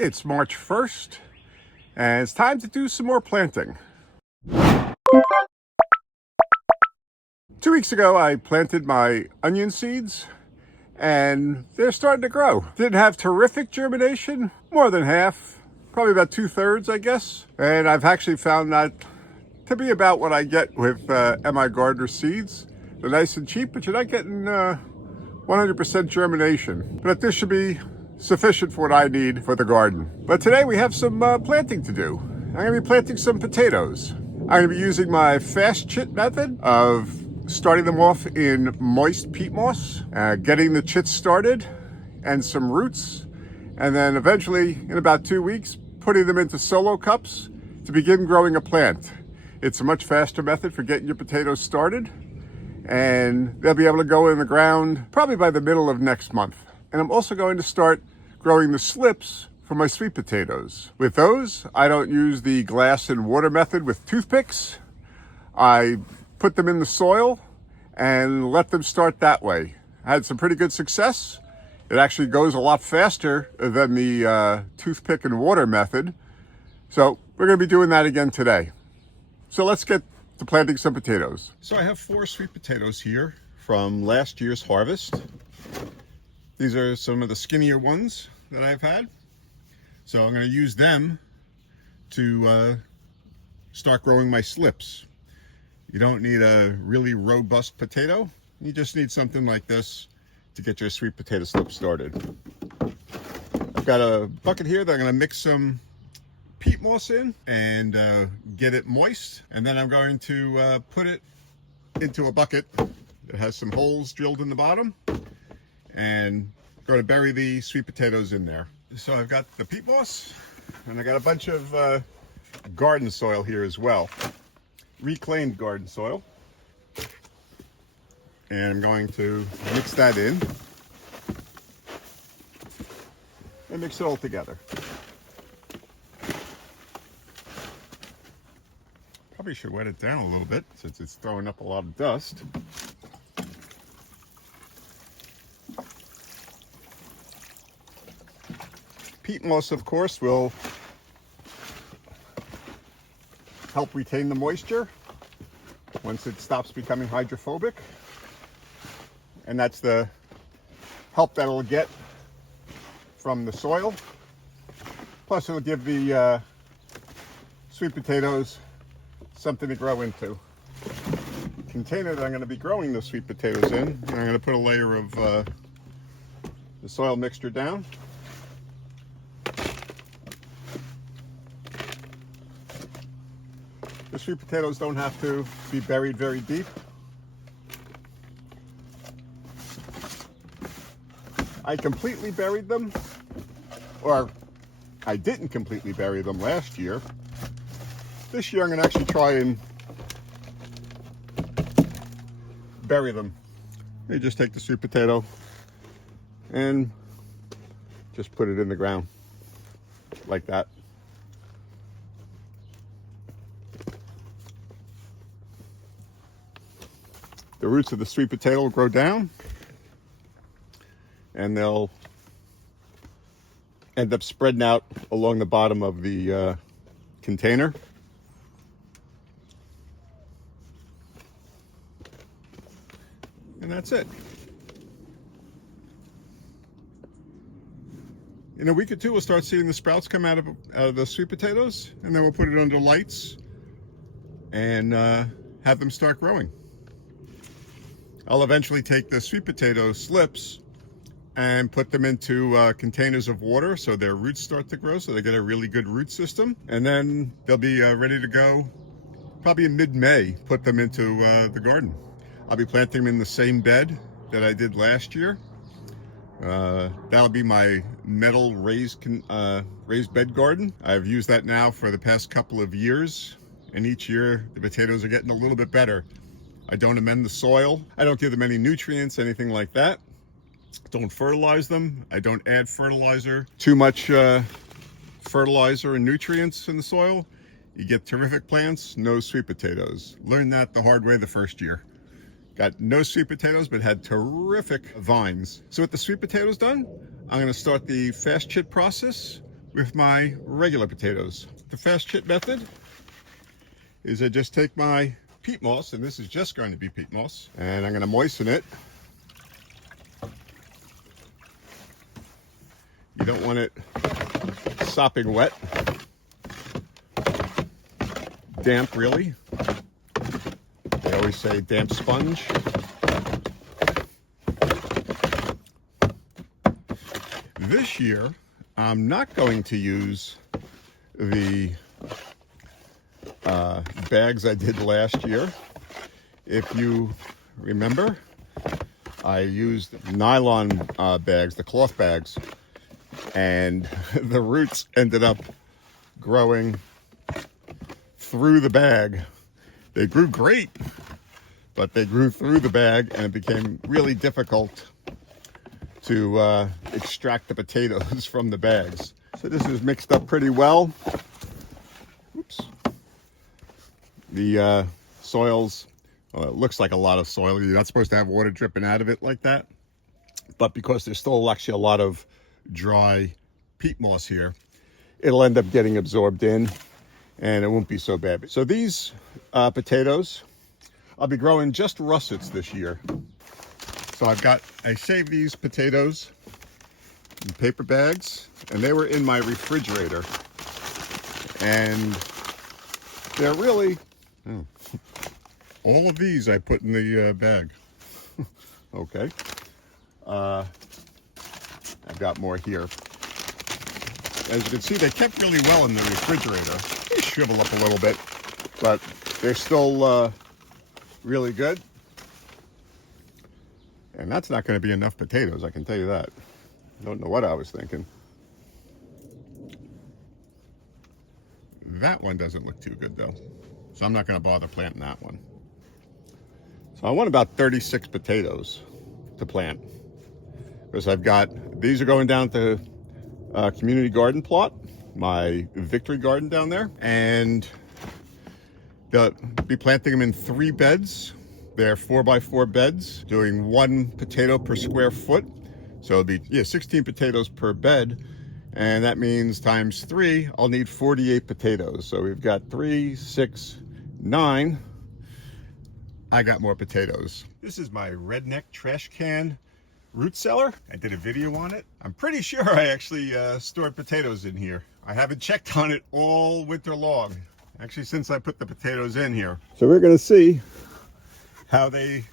It's March 1st, and it's time to do some more planting. 2 weeks ago, I planted my onion seeds, and they're starting to grow. Didn't have terrific germination, more than half, probably about 2/3, I guess. And I've actually found that to be about what I get with MI Gardener seeds. They're nice and cheap, but you're not getting 100% germination. But this should be sufficient for what I need for the garden. But today we have some planting to do. I'm going to be planting some potatoes. I'm going to be using my fast chit method of starting them off in moist peat moss, getting the chits started and some roots, and then eventually in about 2 weeks putting them into solo cups to begin growing a plant. It's a much faster method for getting your potatoes started, and they'll be able to go in the ground probably by the middle of next month. And I'm also going to start growing the slips for my sweet potatoes. With those, I don't use the glass and water method with toothpicks. I put them in the soil and let them start that way. I had some pretty good success. It actually goes a lot faster than the toothpick and water method. So we're going to be doing that again today. So let's get to planting some potatoes. So I have 4 sweet potatoes here from last year's harvest. These are some of the skinnier ones that I've had. So I'm going to use them to start growing my slips. You don't need a really robust potato. You just need something like this to get your sweet potato slip started. I've got a bucket here that I'm going to mix some peat moss in and get it moist. And then I'm going to put it into a bucket that has some holes drilled in the bottom, and going to bury the sweet potatoes in there. So I've got the peat moss, and I got a bunch of garden soil here as well. Reclaimed garden soil. And I'm going to mix that in and mix it all together. Probably should wet it down a little bit since it's throwing up a lot of dust. Peat moss, of course, will help retain the moisture once it stops becoming hydrophobic. And that's the help that it'll get from the soil. Plus it'll give the sweet potatoes something to grow into. The container that I'm going to be growing the sweet potatoes in, I'm going to put a layer of the soil mixture down. The sweet potatoes don't have to be buried very deep. I completely buried them, or I didn't completely bury them last year. This year I'm going to actually try and bury them. You just take the sweet potato and just put it in the ground like that. The roots of the sweet potato will grow down, and they'll end up spreading out along the bottom of the container. And that's it. In a week or two, we'll start seeing the sprouts come out of the sweet potatoes, and then we'll put it under lights and have them start growing. I'll eventually take the sweet potato slips and put them into containers of water so their roots start to grow, so they get a really good root system. And then they'll be ready to go probably in mid-May. Put them into the garden. I'll be planting them in the same bed that I did last year. That'll be my metal raised bed garden. I've used that now for the past couple of years, and each year the potatoes are getting a little bit better. I don't amend the soil. I don't give them any nutrients, anything like that. Don't fertilize them. I don't add fertilizer. Too much fertilizer and nutrients in the soil, you get terrific plants, no sweet potatoes. Learned that the hard way the first year. Got no sweet potatoes, but had terrific vines. So with the sweet potatoes done, I'm going to start the fast chit process with my regular potatoes. The fast chit method is I just take my peat moss, and this is just going to be peat moss, and I'm going to moisten it. You don't want it sopping wet. Damp, really. They always say damp sponge. This year, I'm not going to use the bags I did last year. If you remember, I used nylon bags, the cloth bags, and the roots ended up growing through the bag. They grew great, but they grew through the bag, and it became really difficult to extract the potatoes from the bags. So this is mixed up pretty well. Oops. The soils, well, it looks like a lot of soil. You're not supposed to have water dripping out of it like that. But because there's still actually a lot of dry peat moss here, it'll end up getting absorbed in, and it won't be so bad. So these potatoes, I'll be growing just russets this year. So I saved these potatoes in paper bags, and they were in my refrigerator. And they're really, all of these I put in the bag. Okay. I've got more here. As you can see, they kept really well in the refrigerator. They shrivel up a little bit, but they're still really good. And that's not going to be enough potatoes, I can tell you that. I don't know what I was thinking. That one doesn't look too good though, so I'm not going to bother planting that one. So I want about 36 potatoes to plant, because I've got, these are going down to community garden plot, my victory garden down there, and they'll be planting them in 3 beds. They're 4x4 beds, doing 1 potato per square foot. So it'll be 16 potatoes per bed, and that means times 3, I'll need 48 potatoes. So we've got 3, 6, 9. I got more potatoes. This is my redneck trash can root cellar. I did a video on it. I'm pretty sure I actually stored potatoes in here. I haven't checked on it all winter long, actually since I put the potatoes in here. So we're gonna see how they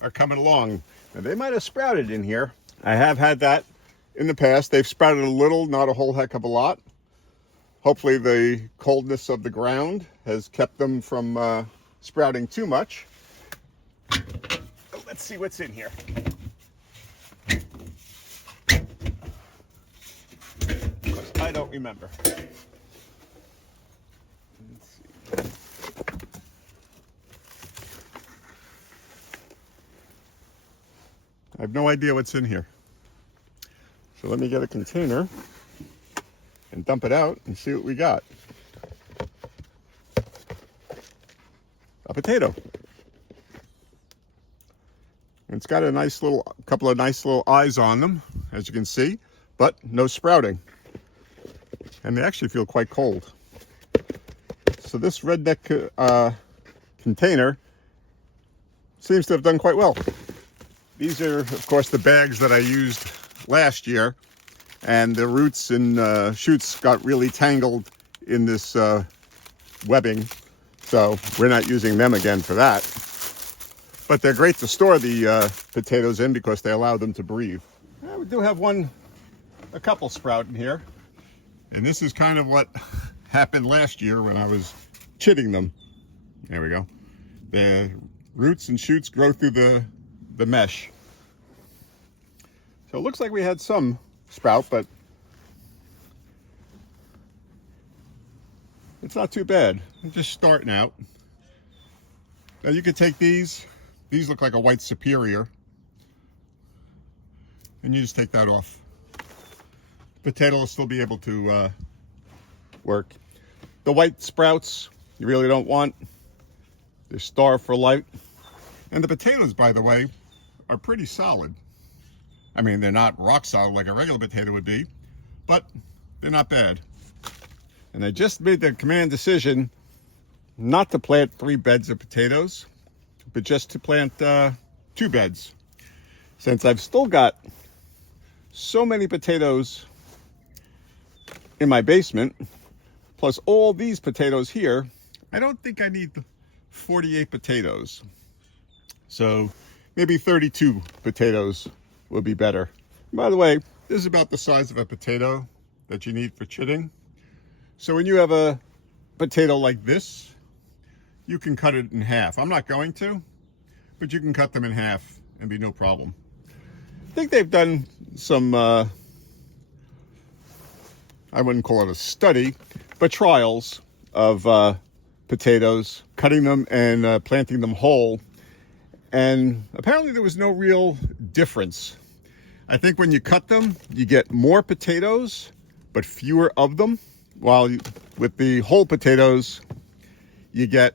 are coming along. Now, they might have sprouted in here. I have had that in the past. They've sprouted a little, not a whole heck of a lot. Hopefully the coldness of the ground has kept them from sprouting too much. Let's see what's in here. I don't remember. Let's see. I have no idea what's in here. So let me get a container and dump it out and see what we got. A potato. And it's got a nice little, couple of nice little eyes on them, as you can see, but no sprouting. And they actually feel quite cold. So this redneck container seems to have done quite well. These are, of course, the bags that I used last year, and the roots and shoots got really tangled in this webbing, so we're not using them again for that. But they're great to store the potatoes in because they allow them to breathe. We do have a couple sprout in here, and this is kind of what happened last year when I was chitting them. There we go. The roots and shoots grow through the mesh. So it looks like we had some sprout, but it's not too bad. I'm just starting out. Now you could take these look like a white superior, and you just take that off. Potato will still be able to work. The white sprouts you really don't want. They're starved for light. And the potatoes, by the way, are pretty solid. I mean, they're not rock solid like a regular potato would be, but they're not bad. And I just made the command decision not to plant 3 beds of potatoes, but just to plant 2 beds. Since I've still got so many potatoes in my basement, plus all these potatoes here, I don't think I need 48 potatoes. So maybe 32 potatoes would be better. By the way, this is about the size of a potato that you need for chitting. So when you have a potato like this, you can cut it in half. I'm not going to, but you can cut them in half and be no problem. I think they've done some, I wouldn't call it a study, but trials of potatoes, cutting them and planting them whole. And apparently there was no real difference. I think when you cut them, you get more potatoes, but fewer of them. While with the whole potatoes, you get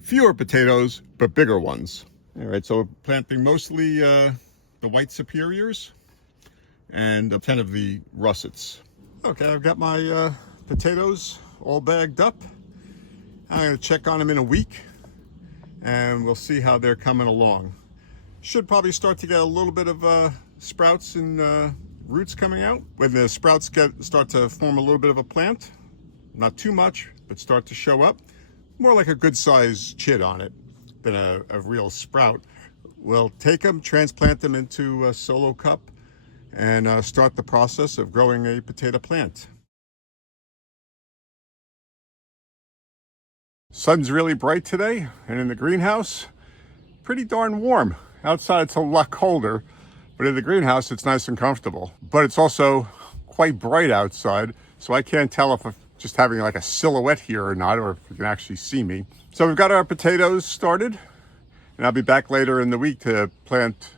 fewer potatoes, but bigger ones. All right, so planting mostly the white superiors and 10 of the russets. Okay, I've got my potatoes all bagged up. I'm gonna check on them in a week and we'll see how they're coming along. Should probably start to get a little bit of sprouts and roots coming out. When the sprouts start to form a little bit of a plant, not too much, but start to show up, more like a good sized chit on it than a real sprout. We'll take them, transplant them into a solo cup, and start the process of growing a potato plant. Sun's really bright today, and in the greenhouse, pretty darn warm. Outside it's a lot colder, but in the greenhouse it's nice and comfortable. But it's also quite bright outside, so I can't tell if I'm just having like a silhouette here or not, or if you can actually see me. So we've got our potatoes started, and I'll be back later in the week to plant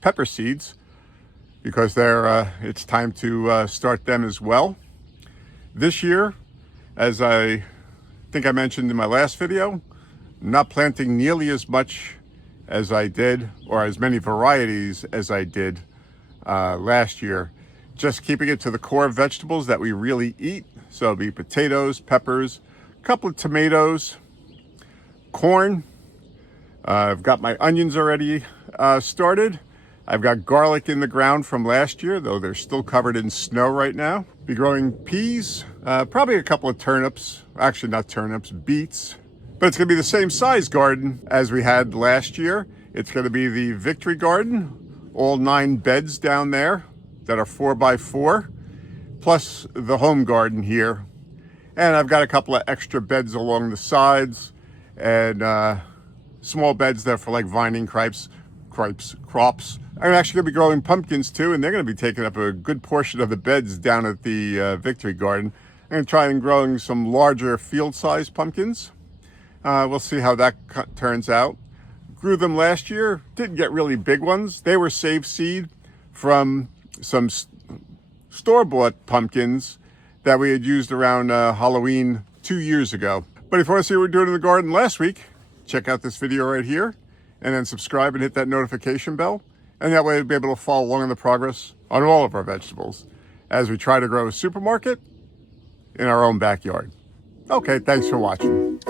pepper seeds, because it's time to start them as well. This year, as I think I mentioned in my last video, I'm not planting nearly as much as I did, or as many varieties as I did last year. Just keeping it to the core vegetables that we really eat. So it'll be potatoes, peppers, a couple of tomatoes, corn. I've got my onions already started. I've got garlic in the ground from last year, though they're still covered in snow right now. Be growing peas, probably a couple of turnips, actually not turnips, beets. But it's gonna be the same size garden as we had last year. It's gonna be the Victory Garden, all 9 beds down there that are 4x4, plus the home garden here. And I've got a couple of extra beds along the sides, and small beds there for like vining crops. I'm actually gonna be growing pumpkins too, and they're gonna be taking up a good portion of the beds down at the Victory Garden. I'm gonna try and growing some larger field-sized pumpkins. We'll see how that turns out. Grew them last year, didn't get really big ones. They were saved seed from some store-bought pumpkins that we had used around Halloween 2 years ago. But if you want to see what we're doing in the garden last week, check out this video right here, and then subscribe and hit that notification bell. And that way you'll be able to follow along in the progress on all of our vegetables as we try to grow a supermarket in our own backyard. Okay, thanks for watching.